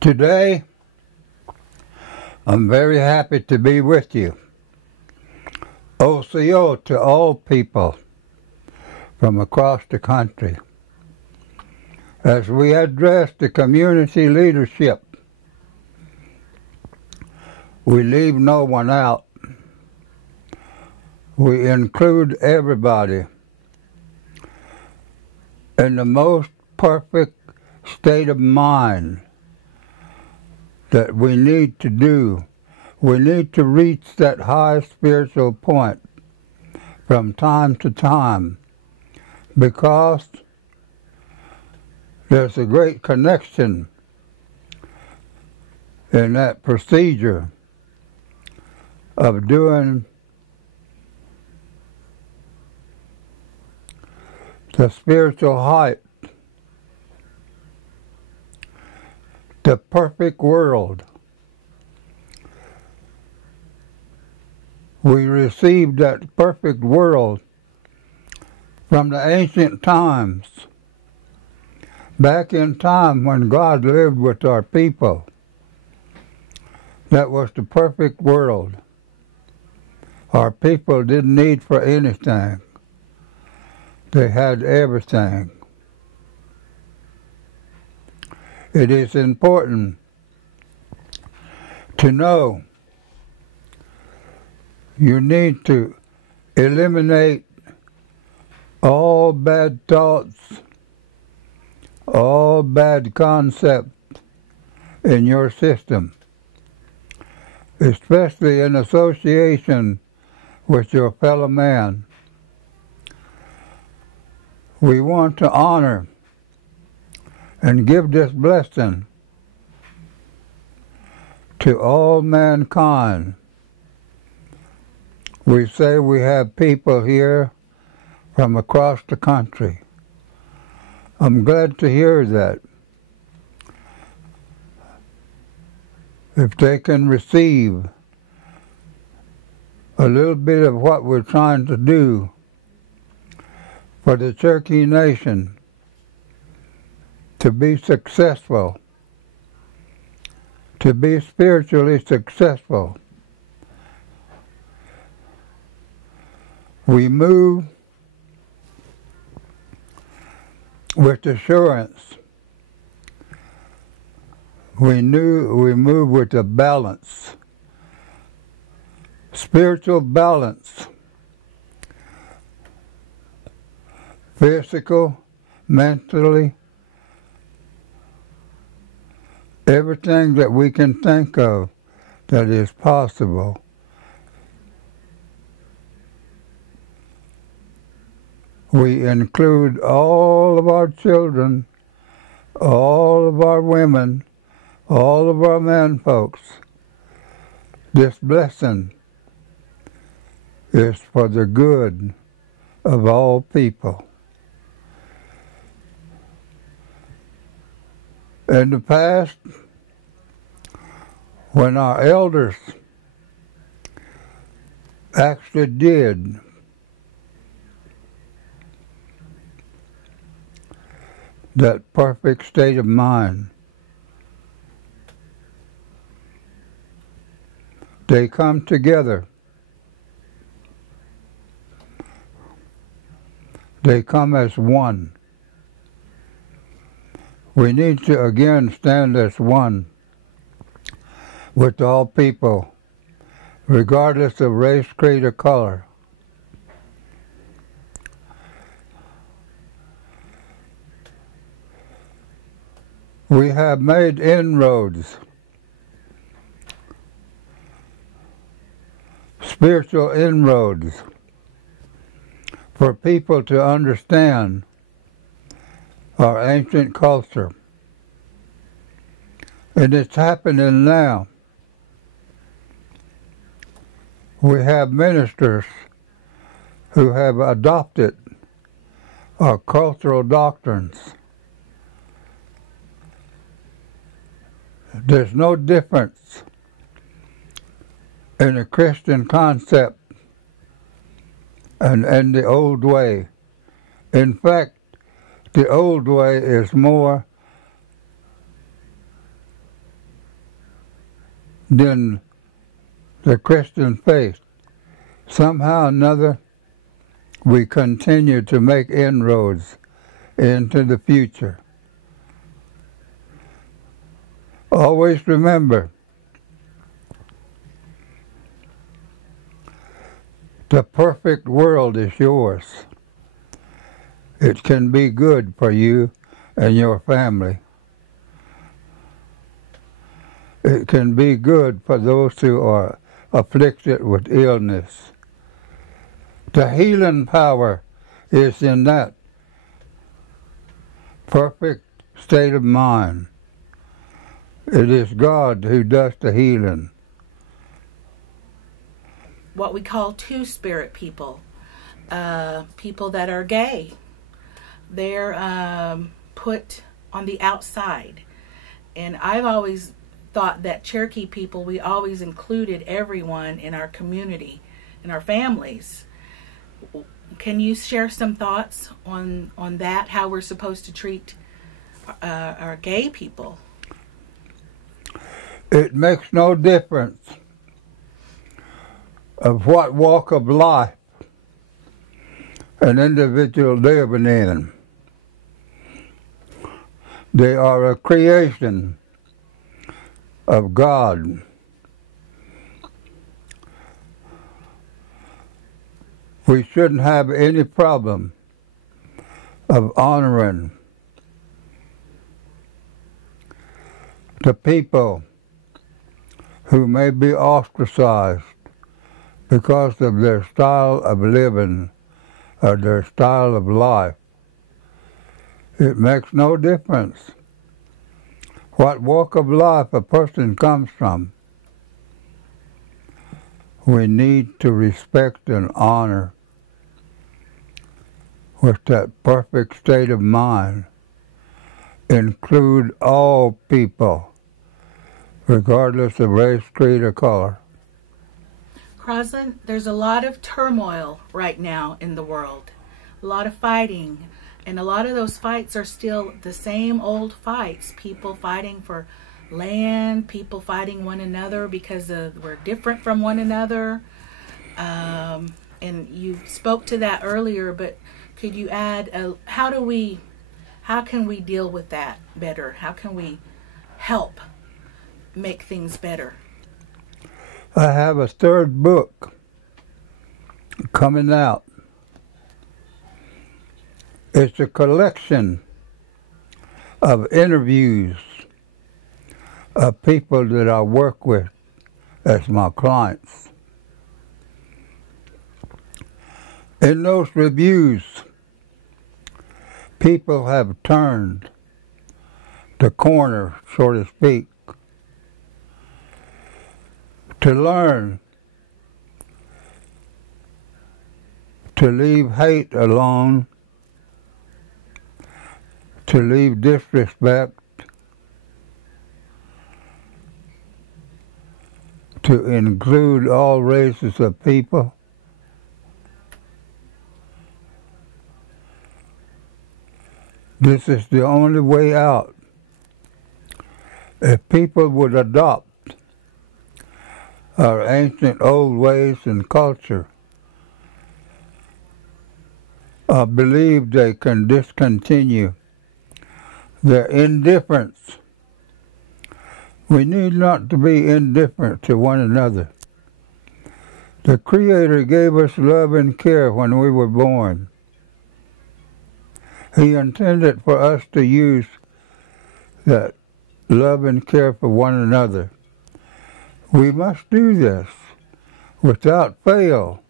Today, I'm very happy to be with you. OCO to all people from across the country. As we address the community leadership, we leave no one out. We include everybody in the most perfect state of mind that we need to do. We need to reach that high spiritual point from time to time, because there's a great connection in that procedure of doing the spiritual height, the perfect world. We received that perfect world from the ancient times, back in time when God lived with our people. That was the perfect world. Our people didn't need for anything. They had everything. It is important to know you need to eliminate all bad thoughts, all bad concepts in your system, especially in association with your fellow man. We want to honor and give this blessing to all mankind. We say we have people here from across the country. I'm glad to hear that. If they can receive a little bit of what we're trying to do for the Cherokee Nation to be successful, to be spiritually successful, we move with assurance. We move with a balance, spiritual balance, physical, mentally, everything that we can think of that is possible. We include all of our children, all of our women, all of our men folks. This blessing is for the good of all people. In the past, when our elders actually did that perfect state of mind, they come together. They come as one. We need to again stand as one with all people, regardless of race, creed, or color. We have made inroads, spiritual inroads, for people to understand our ancient culture. And it's happening now. We have ministers who have adopted our cultural doctrines. There's no difference in a Christian concept and the old way. In fact, the old way is more than the Christian faith. Somehow or another, we continue to make inroads into the future. Always remember, the perfect world is yours. It can be good for you and your family. It can be good for those who are afflicted with illness. The healing power is in that perfect state of mind. It is God who does the healing. What we call two-spirit people, people that are gay. They're put on the outside. And I've always thought that Cherokee people, we always included everyone in our community, in our families. Can you share some thoughts on that, how we're supposed to treat our gay people? It makes no difference of what walk of life an individual living in. They are a creation of God. We shouldn't have any problem of honoring the people who may be ostracized because of their style of living or their style of life. It makes no difference what walk of life a person comes from. We need to respect and honor with that perfect state of mind. Include all people, regardless of race, creed, or color. Crosslin, there's a lot of turmoil right now in the world, a lot of fighting, and a lot of those fights are still the same old fights. People fighting for land, people fighting one another because we're different from one another. And you spoke to that earlier, but could you add, how can we deal with that better? How can we help make things better? I have a third book coming out. It's a collection of interviews of people that I work with as my clients. In those reviews, people have turned the corner, so to speak, to learn to leave hate alone, to leave disrespect, to include all races of people. This is the only way out. If people would adopt our ancient old ways and culture, I believe they can discontinue their indifference. We need not to be indifferent to one another. The Creator gave us love and care when we were born. He intended for us to use that love and care for one another. We must do this without fail.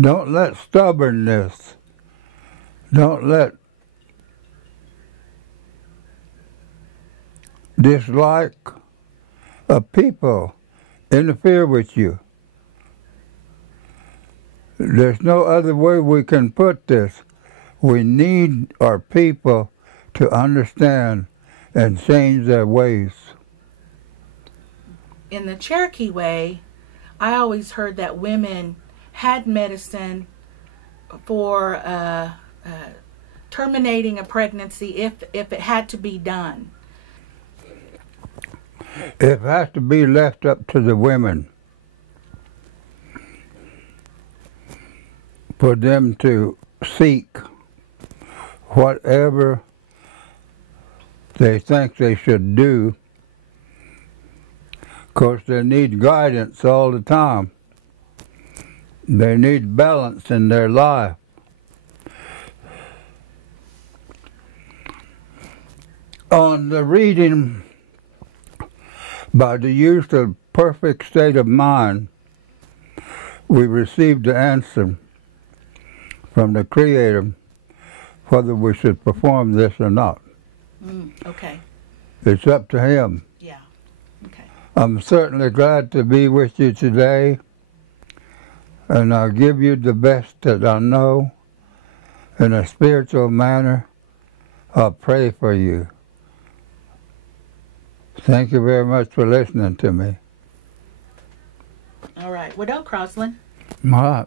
Don't let stubbornness, don't let dislike of people interfere with you. There's no other way we can put this. We need our people to understand and change their ways. In the Cherokee way, I always heard that women had medicine for terminating a pregnancy if it had to be done. It has to be left up to the women for them to seek whatever they think they should do, because they need guidance all the time. They need balance in their life. On the reading, by the use of perfect state of mind, we received the answer from the Creator whether we should perform this or not. Okay. It's up to Him. Yeah. Okay. I'm certainly glad to be with you today, and I'll give you the best that I know. In a spiritual manner, I'll pray for you. Thank you very much for listening to me. All right. What else, Crosslin? All right.